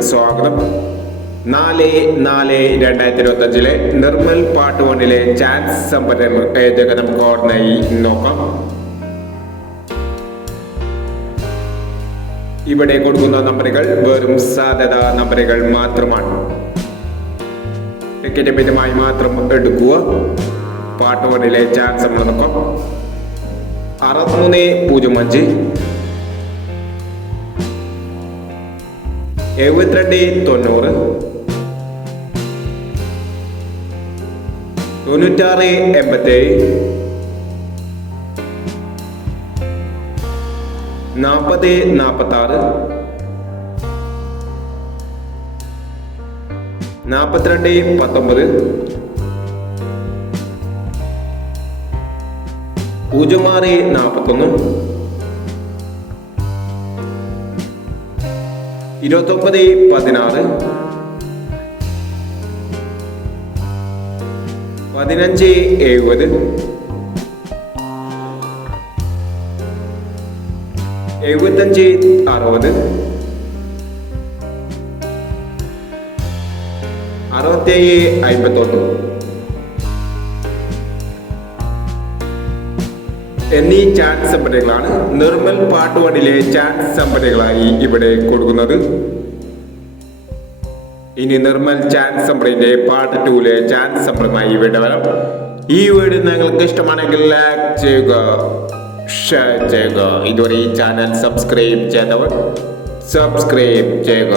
സ്വാഗതം. നാല് നാല് രണ്ടായിരത്തി ഇരുപത്തി അഞ്ചിലെ നിർമ്മൽ പാട്ട് വണ്ണിലെ ചാൻസ് സംഭരണം ഏതൊക്കെ നമുക്ക് ഓർമ്മയായി? നോക്കാം. ഇവിടെ കൊടുക്കുന്ന നമ്പറുകൾ വെറും സാധ്യത നമ്പറുകൾ മാത്രമാണ്. ടിക്കറ്റ് മിതമായി മാത്രം എടുക്കുക. പാട്ട് വണ്ണിലെ ചാൻസ് നമ്മൾ നോക്കാം. അറുപത്തിമൂന്ന് പൂജ്യം അഞ്ച്. എഴുപത്തിരണ്ട് തൊണ്ണൂറ്. തൊണ്ണൂറ്റാറ് എൺപത്തേഴ്. നാൽപ്പത് നാൽപ്പത്താറ് നാൽപ്പത്തിരണ്ട് പത്തൊമ്പത്. പൂജ്യം ആറ് നാൽപ്പത്തൊന്ന് ഇരുപത്തൊമ്പത് പതിനാറ്. പതിനഞ്ച് എഴുപത്. എഴുപത്തഞ്ച് അറുപത്. അറുപത്തേഴ് അമ്പത്തൊന്ന്. എന്നീ ചാറ്റ് സമ്പന്നകളാണ് നിർമ്മൽ പാട്ടുവണ്ടിലെ ചാറ്റ് സമ്പന്നകളായി ഇവിടെ കൊടുക്കുന്നത്. ഇനി നിർമ്മൽ ചാറ്റ് സമ്പറിന്റെ പാർട്ട് ടൂലെ ചാറ്റ് സമ്പറുമായി ഇവിടെ വരാം. ഈ വീഡിയോ നിങ്ങൾക്ക് ഇഷ്ടമാണെങ്കിൽ ലൈക്ക് ചെയ്യുക ഷെയർ ചെയ്യുക. ഇതുവരെ ഈ ചാനൽ സബ്സ്ക്രൈബ് ചെയ്തവർ സബ്സ്ക്രൈബ് ചെയ്യുക.